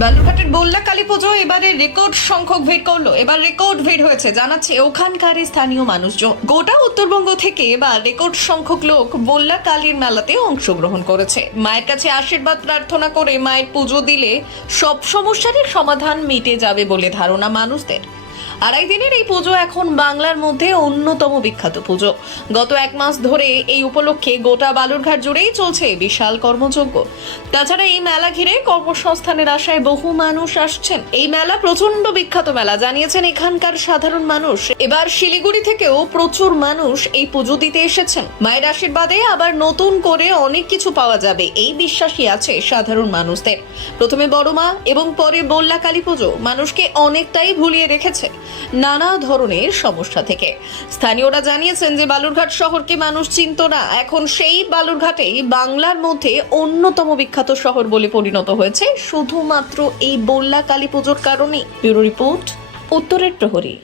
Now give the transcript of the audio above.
বালুরঘাটের বল্লা কালী পুজো এবারে রেকর্ড সংখ্যক ভিড় করলো। এবার রেকর্ড ভিড় হয়েছে জানাচ্ছে ওখানকার স্থানীয় মানুষজন। গোটা উত্তরবঙ্গ থেকে এবার রেকর্ড সংখ্যক লোক বল্লা কালীর মেলাতে অংশগ্রহণ করেছে। মায়ের কাছে আশীর্বাদ প্রার্থনা করে মায়ের পুজো দিলে সব সমস্যারই সমাধান মিটে যাবে বলে ধারণা মানুষদের। আড়াই দিনের এই পুজো এখন বাংলার মধ্যে অন্যতম বিখ্যাত পুজো। গত এক মাস ধরে এই উপলক্ষে গোটা বালুরঘাট জুড়েই চলছে বিশাল কর্মযজ্ঞ। তাছাড়া এই মেলা ঘিরে কর্মসংস্থানের আশায় বহু মানুষ আসছেন। এই মেলা প্রচন্ড বিখ্যাত মেলা জানিয়েছেন এখানকার সাধারণ মানুষ। এবার শিলিগুড়ি থেকেও প্রচুর মানুষ এই পুজো দিতে এসেছেন। মায়ের আশীর্বাদে আবার নতুন করে অনেক কিছু পাওয়া যাবে এই বিশ্বাসই আছে সাধারণ মানুষদের। প্রথমে বড় মা এবং পরে বল্লা কালী পুজো মানুষকে অনেকটাই ভুলিয়ে রেখেছে নানা ধরনের সমস্যা থেকে। স্থানীয়রা জানিয়েছেন যে বালুরঘাট শহরকে মানুষ চিনত না, এখন সেই বালুরঘাটেই বাংলার মধ্যে অন্যতম বিখ্যাত শহর বলে পরিণত হয়েছে শুধুমাত্র এই বল্লা কালী পুজোর কারণে। ব্যুরো রিপোর্ট, উত্তরের প্রহরী।